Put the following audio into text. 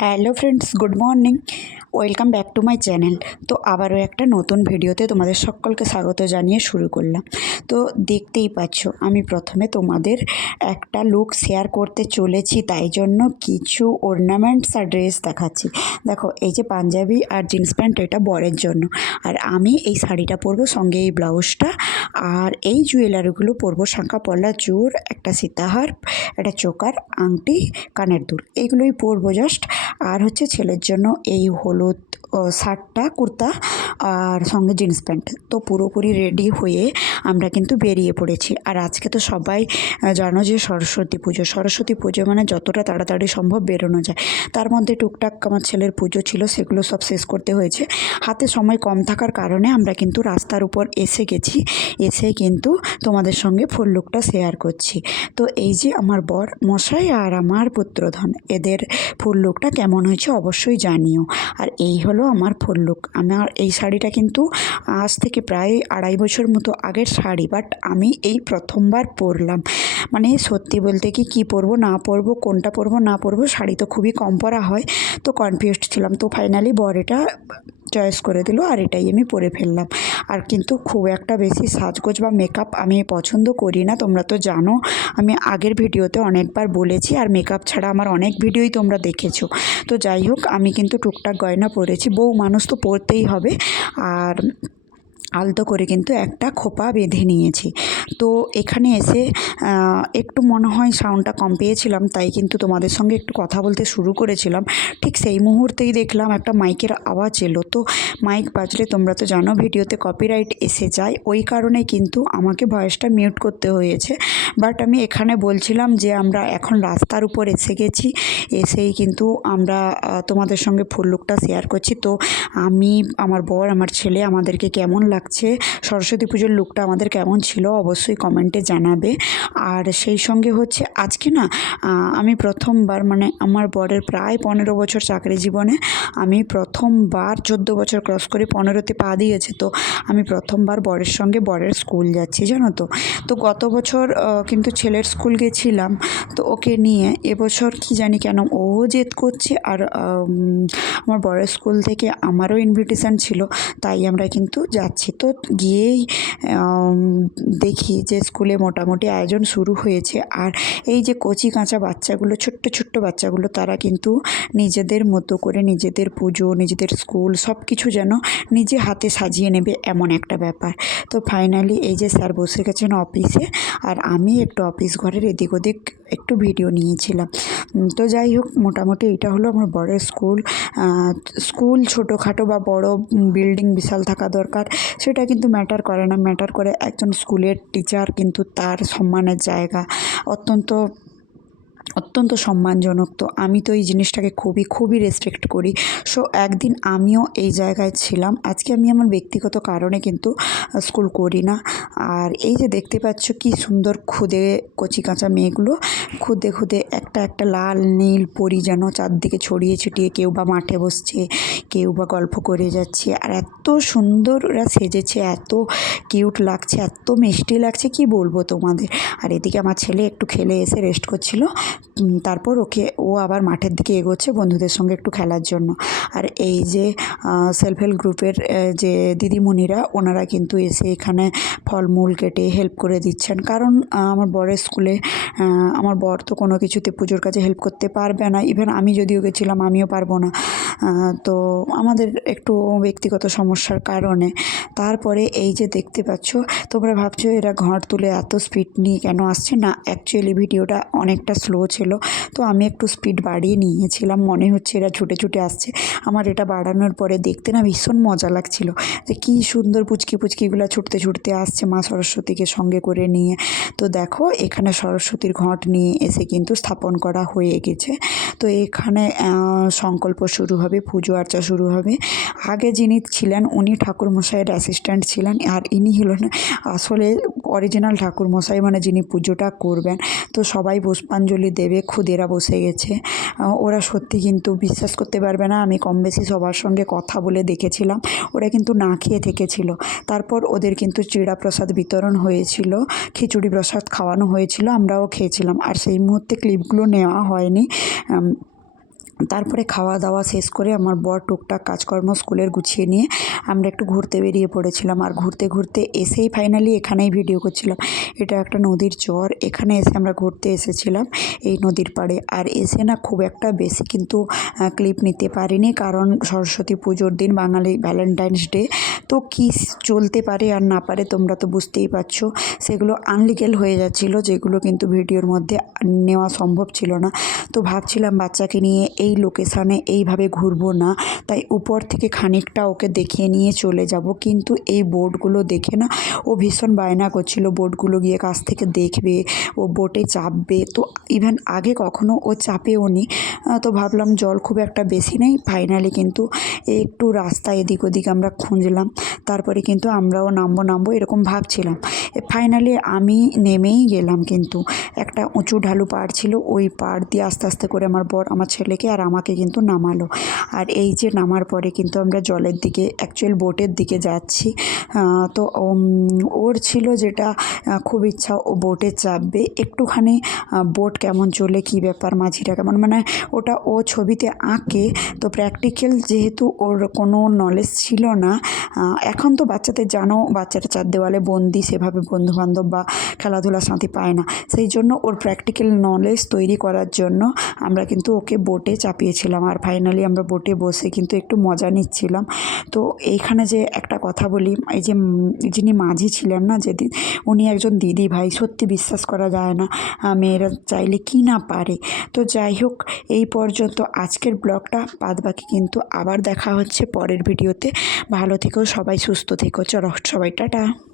Hello friends, good morning. Welcome back to my channel. তো আবারও একটা নতুন ভিডিওতে তোমাদের সকলকে স্বাগত জানিয়ে শুরু করলাম। তো দেখতেই পাচ্ছ। আমি প্রথমে তোমাদের একটা লুক শেয়ার করতে চলেছি, তাই জন্য কিছু অর্নামেন্টস আর ড্রেস দেখাচ্ছি। দেখো, এই যে পাঞ্জাবি আর জিন্স প্যান্ট এটা বরের জন্য। আর আমি এই শাড়িটা পরবো সঙ্গে এই ব্লাউজটা। আর এই জুয়েলারিগুলো পরবো শাঁখা, পলা চূড় একটা সীতাহার, একটা চোকার, আংটি, কানের দুল। এইগুলোই পরবো জাস্ট আর হচ্ছে ছেলের জন্য এই হলুদ শার্টটা, কুর্তা আর সঙ্গে জিন্স প্যান্ট। তো পুরোপুরি রেডি হয়ে আমরা কিন্তু বেরিয়ে পড়েছি। আর আজকে তো সবাই জানো যে সরস্বতী পুজো। সরস্বতী পুজো মানে যতটা তাড়াতাড়ি সম্ভব বেরোনো যায়। তার মধ্যে টুকটাক আমার ছেলের পুজো ছিল, সেগুলো সব শেষ করতে হয়েছে। হাতে সময় কম থাকার কারণে আমরা কিন্তু রাস্তার উপর এসে গেছি। এসে কিন্তু তোমাদের সঙ্গে ফুল লুকটা শেয়ার করছি। তো এই যে আমার বর মশাই আর আমার পুত্রধন, এদের ফুল লুকটা কেমন হয়েছে অবশ্যই জানিও। আর এই হলো আমার ফল্লুক। লুক আমার এই শাড়িটা কিন্তু আজ থেকে প্রায় আড়াই বছর মতো আগের শাড়ি বাট আমি এই প্রথমবার পরলাম। মানে সত্যি বলতে কি, কী পরবো, না পরবো, কোনটা পরবো, না পরবো, শাড়ি তো খুবই কম পরা হয়। তো কনফিউজড ছিলাম। তো ফাইনালি বর এটা চয়েস করে দিল আর এটাই আমি পরে ফেললাম। আর কিন্তু খুব একটা বেশি সাজগোজ বা মেকআপ আমি পছন্দ করি না, তোমরা তো জানো। আমি আগের ভিডিওতে অনেকবার বলেছি আর মেকআপ ছাড়া আমার অনেক ভিডিওই তোমরা দেখেছ। তো যাই হোক, আমি কিন্তু টুকটাক গয়না পরেছি। বউ মানুষ তো পরতেই হবে। আর আলতো করে কিন্তু একটা খোপা বেঁধে নিয়েছি। তো এখানে এসে একটু মনে হয় সাউন্ডটা কম পেয়েছিলাম, তাই কিন্তু তোমাদের সঙ্গে একটু কথা বলতে শুরু করেছিলাম। ঠিক সেই মুহূর্তেই দেখলাম একটা মাইকের আওয়াজ এলো। তো মাইক বাজলে তোমরা তো জানো, ভিডিওতে কপিরাইট এসে যায়। ওই কারণে কিন্তু আমাকে ভয়েসটা মিউট করতে হয়েছে। বাট আমি এখানে বলছিলাম যে, আমরা এখন রাস্তার উপর এসে গেছি। এসেই কিন্তু আমরা তোমাদের সঙ্গে ফুল লুকটা শেয়ার করছি। তো আমি, আমার বর, আমার ছেলে আমাদেরকে কেমন লাগছে। সরস্বতী পুজোর লুকটা আমাদের কেমন ছিল অবশ্যই কমেন্টে জানাবে। আর সেই সঙ্গে হচ্ছে আজকে না আমি প্রথমবার মানে আমার বরের প্রায় পনেরো বছর চাকরি জীবনে আমি প্রথমবার চোদ্দ বছর ক্রস করে পনেরোতে পা দিয়েছে। তো আমি প্রথমবার বরের সঙ্গে বরের স্কুল যাচ্ছি, জানো তো। তো গত বছর কিন্তু ছেলের স্কুল গেছিলাম, তো ওকে নিয়ে এবছর কি জানি কেন ও জেদ করছে। আর আমার বরের স্কুল থেকে আমারও ইনভিটেশান ছিল, তাই আমরা কিন্তু যাচ্ছি। তো গিয়েই দেখি যে স্কুলে মোটামুটি আয়োজন শুরু হয়েছে। আর এই যে কচি কাঁচা বাচ্চাগুলো, ছোট্ট ছোট্ট বাচ্চাগুলো, তারা কিন্তু নিজেদের মতো করে নিজেদের পুজো, নিজেদের স্কুল সব কিছু যেন নিজে হাতে সাজিয়ে নেবে এমন একটা ব্যাপার। তো ফাইনালি এই যে স্যার বসে গেছেন অফিসে, আর আমি একটু অফিস ঘরের এদিক ওদিক একটু ভিডিও নিয়েছিলাম। তো যাই হোক, মোটামুটি এটা হলো আমার বড় স্কুল। স্কুল ছোটোখাটো বা বড় বিল্ডিং বিশাল থাকা দরকার। সেটা কিন্তু ম্যাটার করে না। ম্যাটার করে একজন স্কুলের টিচার কিন্তু তার সম্মানের জায়গা। অত্যন্ত অত্যন্ত সম্মানজনক। তো আমি তো এই জিনিসটাকে খুবই খুবই রেসপেক্ট করি। সো একদিন আমিও এই জায়গায় ছিলাম। আজকে আমি আমার ব্যক্তিগত কারণে কিন্তু স্কুল করি না। আর এই যে দেখতে পাচ্ছ কি সুন্দর খুদে কচি কাঁচা মেয়েগুলো। খুদে খুদে একটা একটা লাল, নীল পরি যেন চারদিকে ছড়িয়ে ছিটিয়ে কেউ বা মাঠে বসছে, কেউ বা গল্প করে যাচ্ছে। আর এত সুন্দর ওরা সেজেছে, এত কিউট লাগছে, এত মিষ্টি লাগছে, কি বলব তোমাদের? আর এদিকে আমার ছেলে একটু খেলে এসে রেস্ট করছিল। তারপর ওকে, ও আবার মাঠের দিকে এগোচ্ছে বন্ধুদের সঙ্গে একটু খেলার জন্য। আর এই যে সেলফ হেল্প গ্রুপের যে দিদিমণিরা, ওনারা কিন্তু এসে এখানে ফলমূল কেটে হেল্প করে দিচ্ছেন। কারণ আমার বরের স্কুলে আমার বর তো কোনো কিছুতে পুজোর কাজে হেল্প করতে পারবে না। ইভেন আমি যদিও গেছিলাম আমিও পারব না। তো আমাদের একটু ব্যক্তিগত সমস্যার কারণে। তারপরে এই যে দেখতে পাচ্ছ, তোমরা ভাবছ এরা ঘর তুলে এত স্পিড নিয়ে কেন আসছে? না অ্যাকচুয়ালি ভিডিওটা অনেকটা স্লো ছিল। তো আমি একটু স্পিড বাড়িয়ে নিয়েছিলাম। মনে হচ্ছে এরা ছুটে ছুটে আসছে। আমার এটা বাড়ানোর পরে দেখতে না ভীষণ মজা লাগছিল যে কী সুন্দর পুচকি পুচকিগুলো ছুটতে ছুটতে আসছে মা সরস্বতীকে সঙ্গে করে নিয়ে। তো দেখো, এখানে সরস্বতীর ঘট নিয়ে এসে কিন্তু স্থাপন করা হয়ে গেছে। তো এখানে সংকল্প শুরু হবে, পুজো আর্চা শুরু হবে। আগে যিনি ছিলেন উনি ঠাকুরমশাইয়ের অ্যাসিস্ট্যান্ট ছিলেন আর ইনি হলেন আসলে অরিজিনাল ঠাকুরমশাই মানে যিনি পুজোটা করবেন। তো সবাই পুষ্পাঞ্জলি দেবে, খুদেরা বসে গেছে। ওরা সত্যি কিন্তু বিশ্বাস করতে পারবে না। আমি কম বেশি সবার সঙ্গে কথা বলে দেখেছিলাম। ওরা কিন্তু না খেয়ে থেকেছিল। তারপর ওদের কিন্তু চিড়া প্রসাদ বিতরণ হয়েছিল। খিচুড়ি প্রসাদ খাওয়ানো হয়েছিল। আমরাও খেয়েছিলাম। আর সেই মুহূর্তে ক্লিপগুলো নেওয়া হয়নি। তারপরে খাওয়া দাওয়া শেষ করে আমার বর টুকটাক কাজকর্ম স্কুলের গুছিয়ে নিয়ে আমরা একটু ঘুরতে বেরিয়ে পড়েছিলাম। আর ঘুরতে ঘুরতে এসেই ফাইনালি এখানেই ভিডিও করছিলাম। এটা একটা নদীর চর। এখানে এসে আমরা ঘুরতে এসেছিলাম এই নদীর পাড়ে। আর এসে না খুব একটা বেশি কিন্তু ক্লিপ নিতে পারিনি। কারণ সরস্বতী পুজোর দিন বাঙালি ভ্যালেন্টাইন্স ডে তো কী চলতে পারে আর না পারে তোমরা তো বুঝতেই পারছ। সেগুলো আনলিগেল হয়ে যাচ্ছিল। যেগুলো কিন্তু ভিডিওর মধ্যে নেওয়া সম্ভব ছিল না। তো ভাবছিলাম বাচ্চাকে নিয়ে এই লোকেশানে এইভাবে ঘুরবো না। তাই উপর থেকে খানিকটা ওকে দেখিয়ে নিয়ে চলে যাব। কিন্তু এই বোটগুলো দেখে না ও ভীষণ বায়না করছিল। বোটগুলো গিয়ে কাছ থেকে দেখবে, ও বোটে চাপবে। তো ইভেন আগে কখনো ও চাপেও নি। তো ভাবলাম জল খুব একটা বেশি নেই। ফাইনালি কিন্তু একটু রাস্তা এদিক ওদিক আমরা খুঁজলাম। তারপরে কিন্তু আমরাও নামবো নামবো এরকম ভাবছিলাম। ফাইনালি আমি নেমেই গেলাম কিন্তু। একটা উঁচু ঢালু পাড় ছিল। ওই পাড় দিয়ে আস্তে আস্তে করে আমার বর, আমার ছেলেকে আর আমাকে কিন্তু নামালো। আর এই যে নামার পরে কিন্তু আমরা জলের দিকে অ্যাকচুয়াল বোটের দিকে যাচ্ছি। তো ওর ছিল যেটা খুব ইচ্ছা ও বোটে চাপবে। একটুখানি বোট কেমন চলে, কী ব্যাপার, মাঝিটা কেমন? মানে ওটা ও ছবিতে আঁকে, তো প্র্যাকটিক্যাল যেহেতু ওর কোনো নলেজ ছিল না এখন তো বাচ্চাদের জানো, বাচ্চারা চার দেওয়ালে বন্দি, সেভাবে বন্ধুবান্ধব বা খেলাধুলার সাথে পায় না। সেই জন্য ওর প্র্যাকটিক্যাল নলেজ তৈরি করার জন্য আমরা কিন্তু ওকে বোটে চাপিয়েছিলাম আর ফাইনালি আমরা বোটে বসে কিন্তু একটু মজা নিচ্ছিলাম। তো এইখানে যে একটা কথা বলি, এই যে যিনি মাঝি ছিলেন না যেদিন, উনি একজন দিদি ভাই, সত্যি বিশ্বাস করা যায় না মেয়েরা চাইলে কি না পারে। তো যাই হোক, এই পর্যন্ত আজকের ব্লগটা বাদ বাকি কিন্তু আবার দেখা হচ্ছে পরের ভিডিওতে। ভালো থেকো, সবাই সুস্থ থেকো, চলো সবাই, টাটা।